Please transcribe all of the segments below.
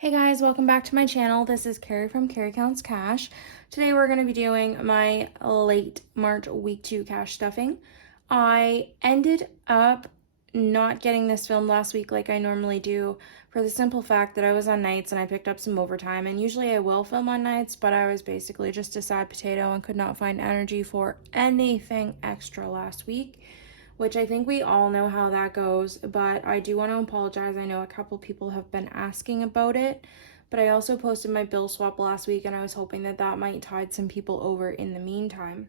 Hey guys, welcome back to my channel. This is Carrie from Carrie Counts Cash. Today we're going to be doing my late March week 2 cash stuffing. I ended up not getting this filmed last week like I normally do for the simple fact that I was on nights and I picked up some overtime, and usually I will film on nights, but I was basically just a sad potato and could not find energy for anything extra last week, which I think we all know how that goes, but I do want to apologize. I know a couple people have been asking about it, but I also posted my bill swap last week and I was hoping that that might tide some people over in the meantime.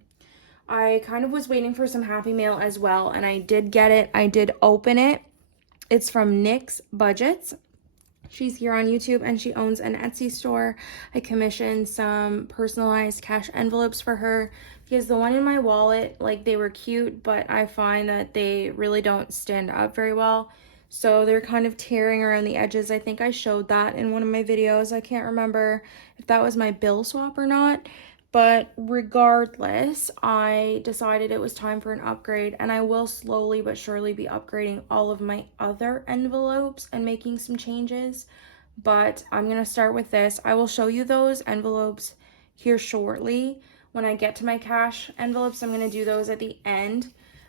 I kind of was waiting for some Happy Mail as well, and I did get it. I did open it. It's from NiksBudgets. She's here on YouTube and she owns an Etsy store. I commissioned some personalized cash envelopes for her because the one in my wallet, like, they were cute, but I find that they really don't stand up very well. So they're kind of tearing around the edges. I think I showed that in one of my videos. I can't remember if that was my bill swap or not. But regardless, I decided it was time for an upgrade, and I will slowly but surely be upgrading all of my other envelopes and making some changes. But I'm going to start with this. I will show you those envelopes here shortly. When I get to my cash envelopes, I'm going to do those at the end.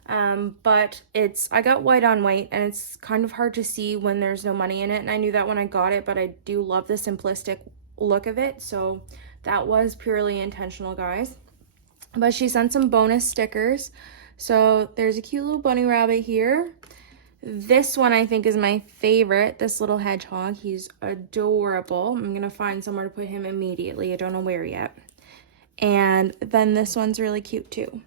But I got white on white, and it's kind of hard to see when there's no money in it. And I knew that when I got it, but I do love the simplistic look of it. So that was purely intentional, guys. But she sent some bonus stickers. So there's a cute little bunny rabbit here. This one I think is my favorite, this little hedgehog. He's adorable. I'm going to find somewhere to put him immediately. I don't know where yet. And then this one's really cute too.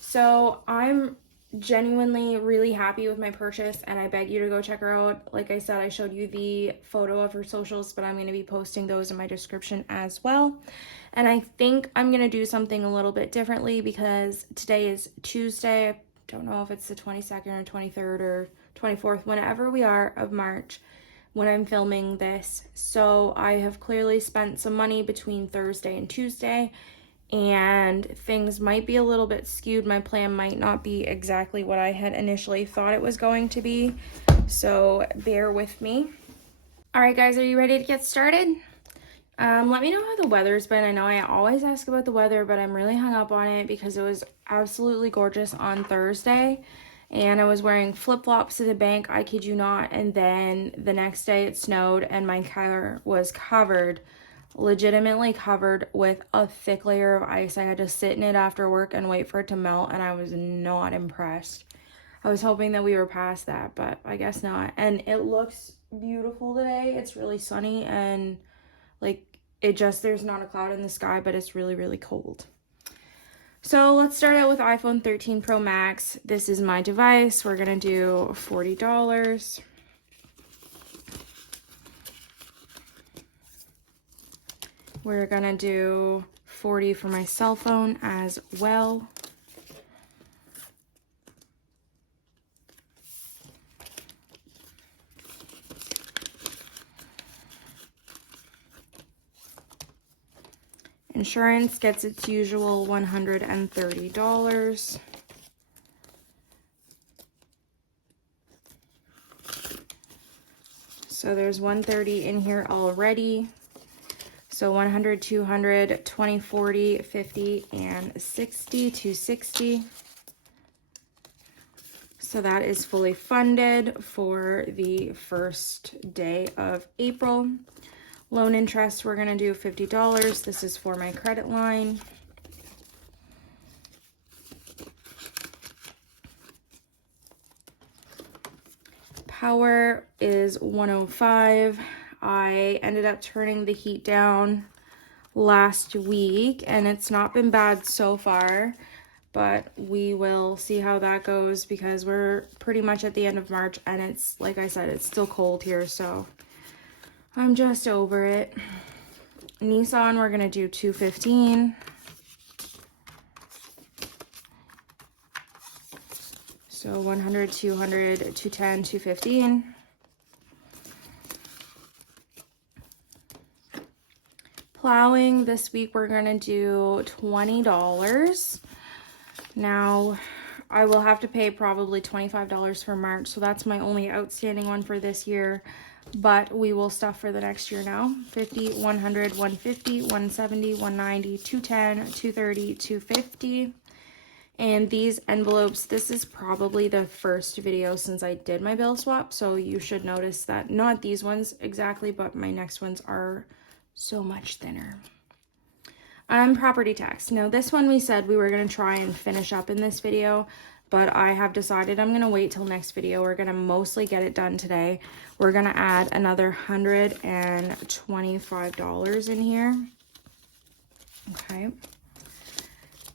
So I'm genuinely really happy with my purchase, and I beg you to go check her out. Like I said, I showed you the photo of her socials, but I'm going to be posting those in my description as well. And I think I'm going to do something a little bit differently because today is Tuesday. I don't know if it's the 22nd or 23rd or 24th, whenever we are of March when I'm filming this. So I have clearly spent some money between Thursday and Tuesday, and things might be a little bit skewed. My plan might not be exactly what I had initially thought it was going to be, so bear with me. All right, guys, are you ready to get started? Let me know how the weather's been. I know I always ask about the weather, but I'm really hung up on it because it was absolutely gorgeous on Thursday, and I was wearing flip-flops to the bank, I kid you not, and then the next day it snowed and my car was legitimately covered with a thick layer of ice. I had to sit in it after work and wait for it to melt, and I was not impressed. I was hoping that we were past that, but I guess not. And it looks beautiful today. It's really sunny, and there's not a cloud in the sky, but it's really, really cold. So let's start out with iPhone 13 Pro Max. This is my device. We're gonna do $40. We're gonna do $40 for my cell phone as well. Insurance gets its usual $130. So there's $130 in here already. So 100, 200, 20, 40, 50, and 60, 260. So that is fully funded for the first day of April. Loan interest, we're gonna do $50. This is for my credit line. Power is $105. I ended up turning the heat down last week, and it's not been bad so far, but we will see how that goes because we're pretty much at the end of March, and it's, like I said, it's still cold here, so I'm just over it. Nissan, we're gonna do $215. So 100, 200, 210, 215. Plowing, this week we're gonna do $20. Now, I will have to pay probably $25 for March, so that's my only outstanding one for this year. but we will stuff for the next year now. 50, 100, 150, 170, 190, 210, 230, 250. And these envelopes, this is probably the first video since I did my bill swap, so you should notice that not these ones exactly, but my next ones are so much thinner. Property tax. Now this one we said we were going to try and finish up in this video, but I have decided I'm going to wait till next video. We're going to mostly get it done today. We're going to add another $125 in here. Okay.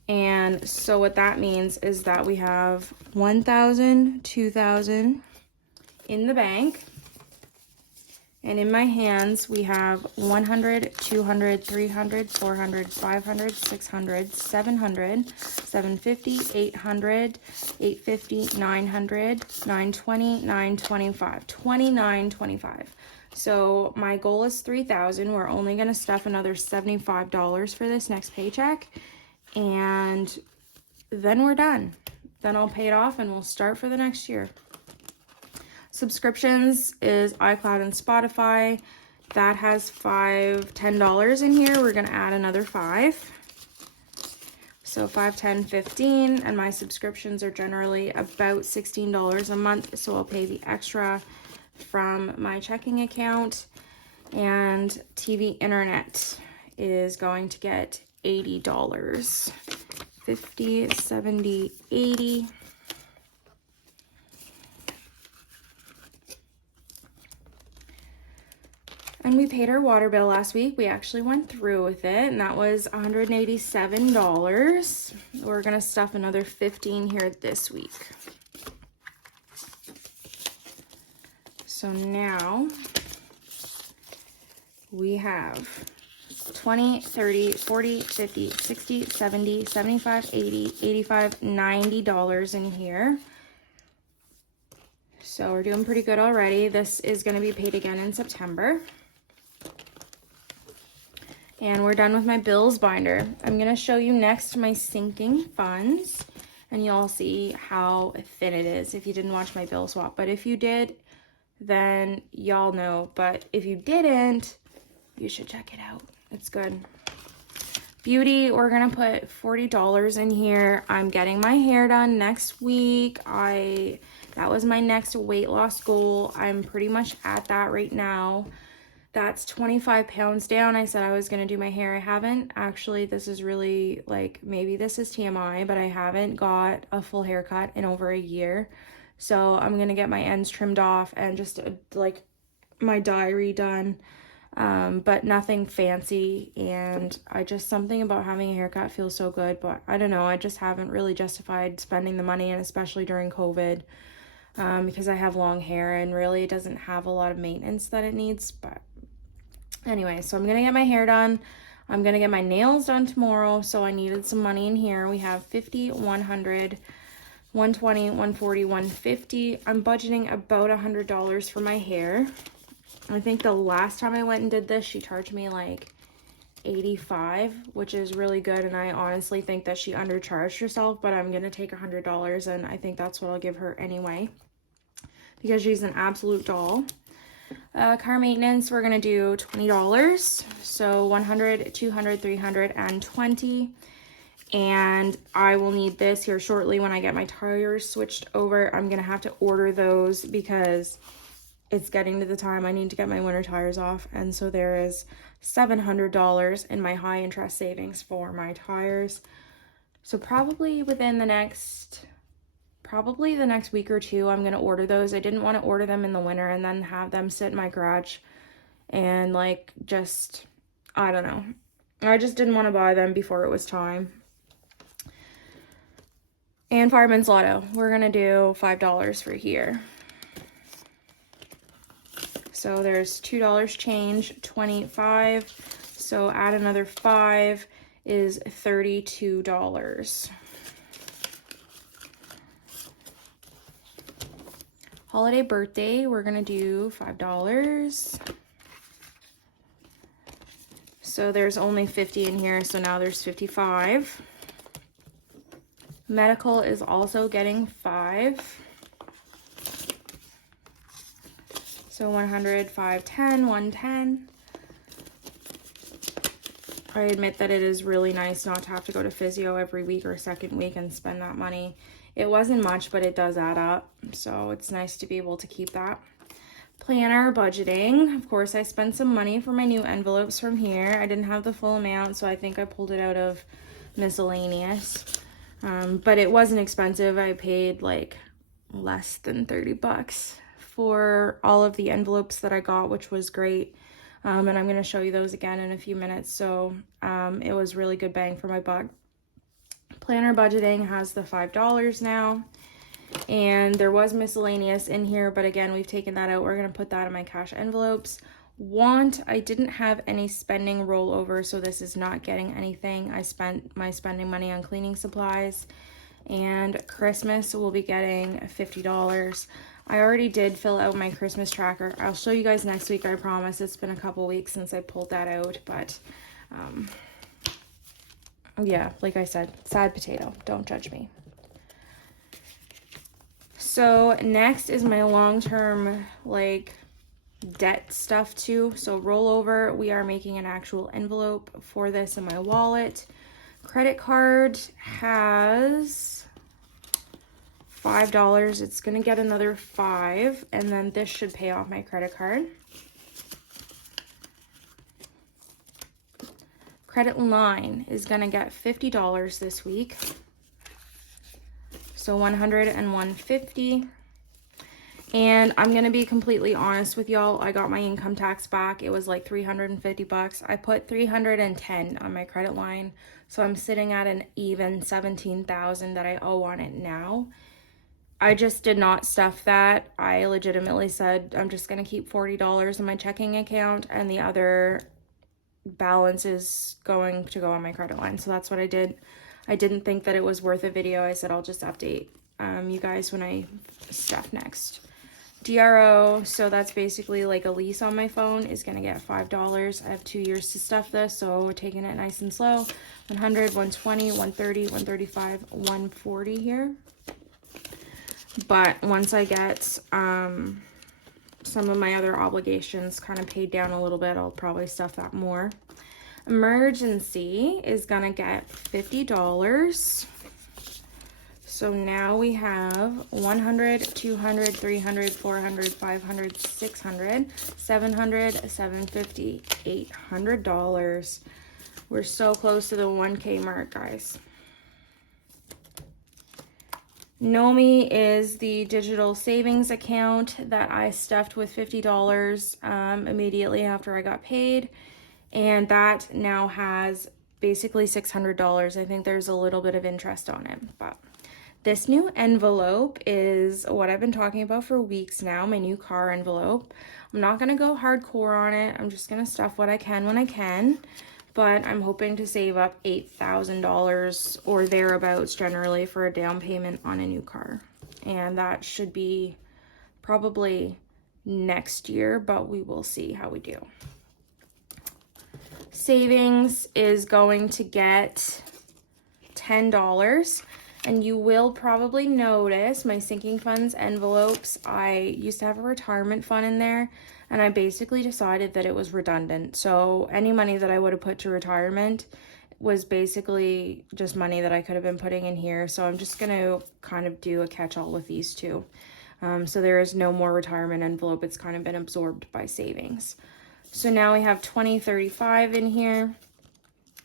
And so what that means is that we have $1,000, $2,000 in the bank. And in my hands, we have $100, $200, $300, $400, $500, $600, $700, $750, $800, $850, $900, $920, $925, $29.25. So my goal is $3,000. We're only going to stuff another $75 for this next paycheck. And then we're done. Then I'll pay it off and we'll start for the next year. Subscriptions is iCloud and Spotify. That has $10 in here. We're going to add another 5. So 5, 10, 15. And my subscriptions are generally about $16 a month. So I'll pay the extra from my checking account. And TV internet is going to get $80. 50, 70, 80. And we paid our water bill last week. We actually went through with it, and that was $187. We're gonna stuff another 15 here this week. So now we have 20, 30, 40, 50, 60, 70, 75, 80, 85, $90 in here. So we're doing pretty good already. This is going to be paid again in September. And we're done with my bills binder. I'm going to show you next my sinking funds, and you'll see how thin it is if you didn't watch my bill swap. But if you did, then y'all know. But if you didn't, you should check it out. It's good. Beauty, we're gonna put $40 in here. I'm getting my hair done next week. That was my next weight loss goal. I'm pretty much at that right now. That's 25 pounds down. I said I was gonna do my hair. I haven't. Actually, this is really, like, maybe this is TMI, but I haven't got a full haircut in over a year. So I'm gonna get my ends trimmed off and just like my dye redone. But nothing fancy, and something about having a haircut feels so good, but I don't know, I just haven't really justified spending the money, and especially during COVID, because I have long hair, and really it doesn't have a lot of maintenance that it needs. But anyway, so I'm gonna get my hair done. I'm gonna get my nails done tomorrow, so I needed some money in here. We have 50, 100, 120, 140, 150. I'm budgeting about $100 for my hair. I think the last time I went and did this, she charged me like $85, which is really good. And I honestly think that she undercharged herself, but I'm going to take $100, and I think that's what I'll give her anyway, because she's an absolute doll. Car maintenance, we're going to do $20. So 100, 200, 300, and 20. And I will need this here shortly when I get my tires switched over. I'm going to have to order those because it's getting to the time I need to get my winter tires off. And so there is $700 in my high interest savings for my tires. So probably within the next week or two, I'm going to order those. I didn't want to order them in the winter and then have them sit in my garage and I don't know. I just didn't want to buy them before it was time. And Fireman's Lotto, we're going to do $5 for here. So there's $2 change, 25. So add another 5 is $32. Holiday birthday, we're gonna do $5. So there's only 50 in here, so now there's 55. Medical is also getting 5. So 100, 510, 110. I admit that it is really nice not to have to go to physio every week or second week and spend that money. It wasn't much, but it does add up. So it's nice to be able to keep that. Planner budgeting. Of course, I spent some money for my new envelopes from here. I didn't have the full amount, so I think I pulled it out of miscellaneous. But it wasn't expensive. I paid like less than 30 bucks for all of the envelopes that I got, which was great. And I'm going to show you those again in a few minutes. So it was really good bang for my buck. Planner budgeting has the $5 now. And there was miscellaneous in here, but again, we've taken that out. We're going to put that in my cash envelopes. Want, I didn't have any spending rollover, so this is not getting anything. I spent my spending money on cleaning supplies. And Christmas will be getting $50. I already did fill out my Christmas tracker. I'll show you guys next week, I promise. It's been a couple weeks since I pulled that out, but yeah, like I said, sad potato. Don't judge me. So next is my long-term like debt stuff too. So rollover, we are making an actual envelope for this in my wallet. Credit card has $5. It's gonna get another $5, and then this should pay off my credit card. Credit line is gonna get $50 this week. So 100 and 150. And I'm gonna be completely honest with y'all. I got my income tax back. It was like 350 bucks. I put 310 on my credit line. So I'm sitting at an even 17,000 that I owe on it now. I just did not stuff that. I legitimately said I'm just gonna keep $40 in my checking account and the other balance is going to go on my credit line. So that's what I did. I didn't think that it was worth a video. I said I'll just update you guys when I stuff next. DRO, so that's basically like a lease on my phone, is gonna get $5. I have 2 years to stuff this, so we're taking it nice and slow. 100, 120, 130, 135, 140 here. But once I get some of my other obligations kind of paid down a little bit, I'll probably stuff that more. Emergency is gonna get $50. So now we have 100, 200, 300, 400, 500, 600, 700, 750, $800. We're so close to the 1K mark, guys. Nomi is the digital savings account that I stuffed with $50 immediately after I got paid. And that now has basically $600. I think there's a little bit of interest on it. But this new envelope is what I've been talking about for weeks now, my new car envelope. I'm not going to go hardcore on it. I'm just going to stuff what I can when I can. But I'm hoping to save up $8,000 or thereabouts generally for a down payment on a new car. And that should be probably next year, but we will see how we do. Savings is going to get $10. And you will probably notice my sinking funds envelopes. I used to have a retirement fund in there, and I basically decided that it was redundant. So any money that I would have put to retirement was basically just money that I could have been putting in here. So I'm just going to kind of do a catch-all with these two. So there is no more retirement envelope. It's kind of been absorbed by savings. So now we have 2035 in here,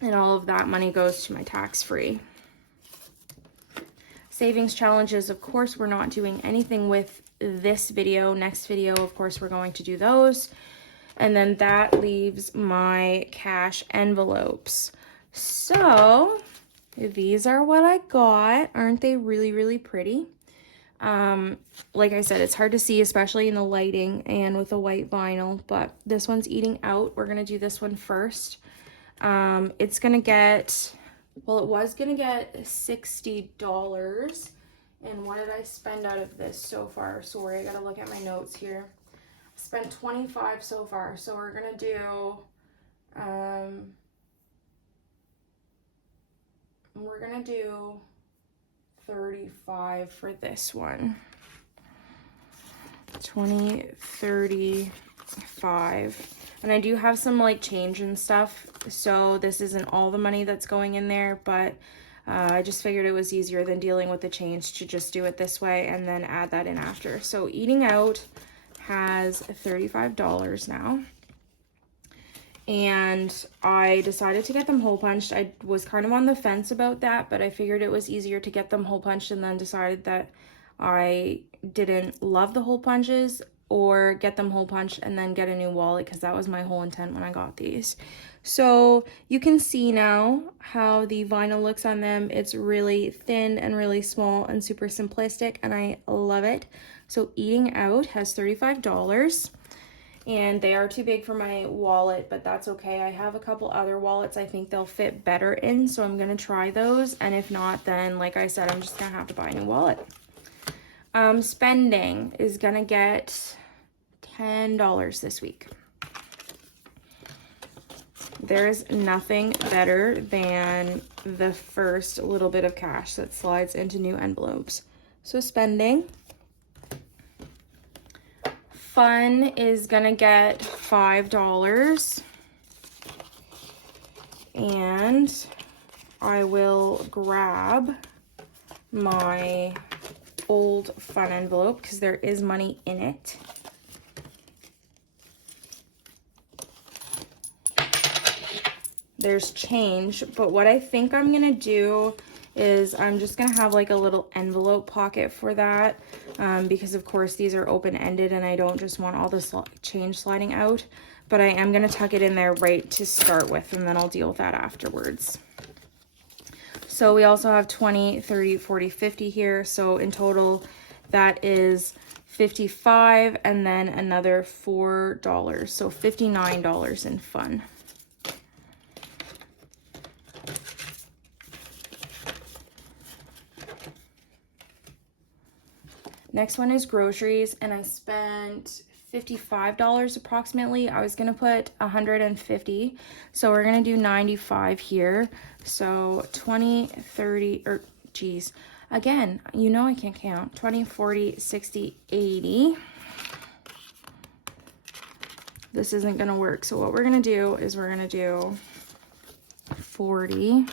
and all of that money goes to my tax-free. Savings challenges, of course, we're not doing anything with this video. Next video, of course, we're going to do those. And then that leaves my cash envelopes. So these are what I got. Aren't they really, really pretty? Like I said, it's hard to see, especially in the lighting and with the white vinyl, but this one's eating out. We're going to do this one first. It's going to get... Well, it was going to get $60. And what did I spend out of this so far? Sorry, I got to look at my notes here. I spent $25 so far. So we're going to do, $35 for this one. 20, 30, 5. And I do have some like change and stuff, so this isn't all the money that's going in there, but I just figured it was easier than dealing with the change to just do it this way and then add that in after. So eating out has $35 now. And I decided to get them hole punched. I was kind of on the fence about that, but I figured it was easier to get them hole punched, and then decided that I didn't love the hole punches, or get them hole punched and then get a new wallet, because that was my whole intent when I got these. So you can see now how the vinyl looks on them. It's really thin and really small and super simplistic, and I love it. So eating out has $35. And they are too big for my wallet, but that's okay. I have a couple other wallets I think they'll fit better in, so I'm gonna try those. And if not, then like I said, I'm just gonna have to buy a new wallet. Spending is gonna get $10 this week. There's nothing better than the first little bit of cash that slides into new envelopes. So spending. Fun is gonna get $5, and I will grab my old fun envelope because there is money in it. There's change, but what I think I'm gonna do is I'm just gonna have like a little envelope pocket for that, because of course these are open-ended and I don't just want all this change sliding out, but I am gonna tuck it in there right to start with, and then I'll deal with that afterwards. So we also have 20, 30, 40, 50 here, so in total that is 55, and then another $4, so $59 in fun. Next one is groceries, and I spent $55 approximately. I was gonna put 150, so we're gonna do 95 here. So 20, 30, or geez, again, you know I can't count. 20, 40, 60, 80. This isn't gonna work, so what we're gonna do is we're gonna do 40.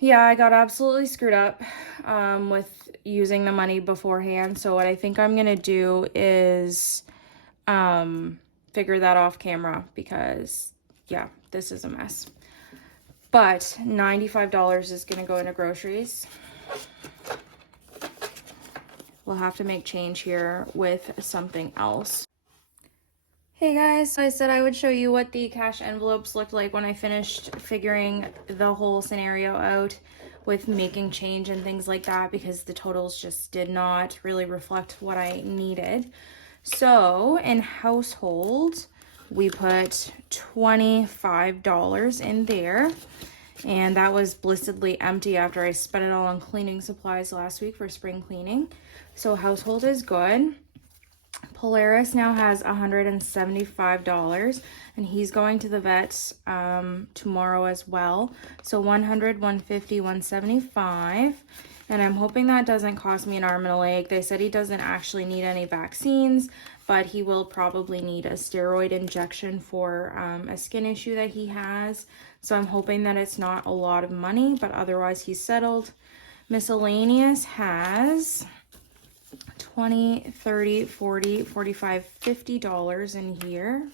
Yeah, I got absolutely screwed up with using the money beforehand. So what I think I'm going to do is figure that off camera, because, yeah, this is a mess. But $95 is going to go into groceries. We'll have to make change here with something else. Hey guys, so I said I would show you what the cash envelopes looked like when I finished figuring the whole scenario out with making change and things like that, because the totals just did not really reflect what I needed. So in household, we put $25 in there, and that was blessedly empty after I spent it all on cleaning supplies last week for spring cleaning. So household is good. Polaris now has $175, and he's going to the vet tomorrow as well. So 100, 150, 175, and I'm hoping that doesn't cost me an arm and a leg. They said he doesn't actually need any vaccines, but he will probably need a steroid injection for a skin issue that he has. So I'm hoping that it's not a lot of money, but otherwise he's settled. Miscellaneous has 20, 30, 40, 45, $50 in here.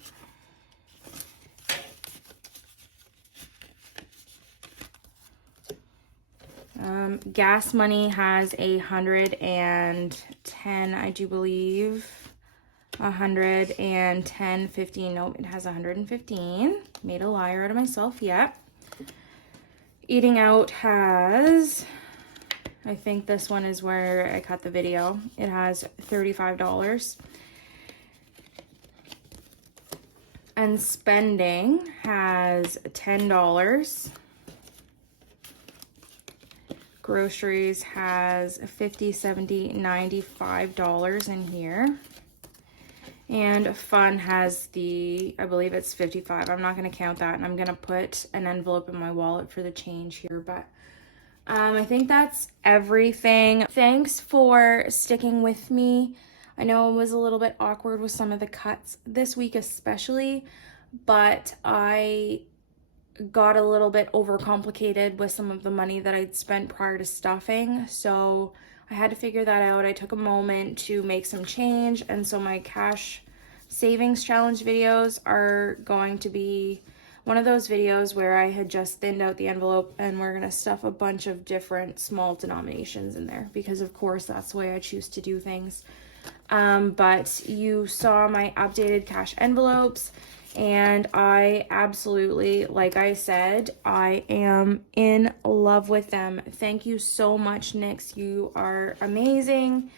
Gas money has 110, I do believe. 110, 15, no, it has 115. Made a liar out of myself yet. Eating out has, I think this one is where I cut the video. It has $35. And spending has $10. Groceries has $50, $70, $95 in here. And fun has the, I believe it's 55. I'm not going to count that, and I'm going to put an envelope in my wallet for the change here, but I think that's everything. Thanks for sticking with me. I know it was a little bit awkward with some of the cuts this week especially, but I got a little bit overcomplicated with some of the money that I'd spent prior to stuffing, so I had to figure that out. I took a moment to make some change, and so my cash savings challenge videos are going to be one of those videos where I had just thinned out the envelope and we're going to stuff a bunch of different small denominations in there because of course that's the way I choose to do things. But you saw my updated cash envelopes and I absolutely, like I said, I am in love with them. Thank you so much, Nix. You are amazing.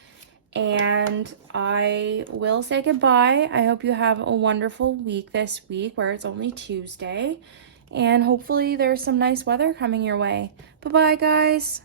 And I will say goodbye. I hope you have a wonderful week this week where it's only Tuesday. And hopefully there's some nice weather coming your way. Bye-bye, guys.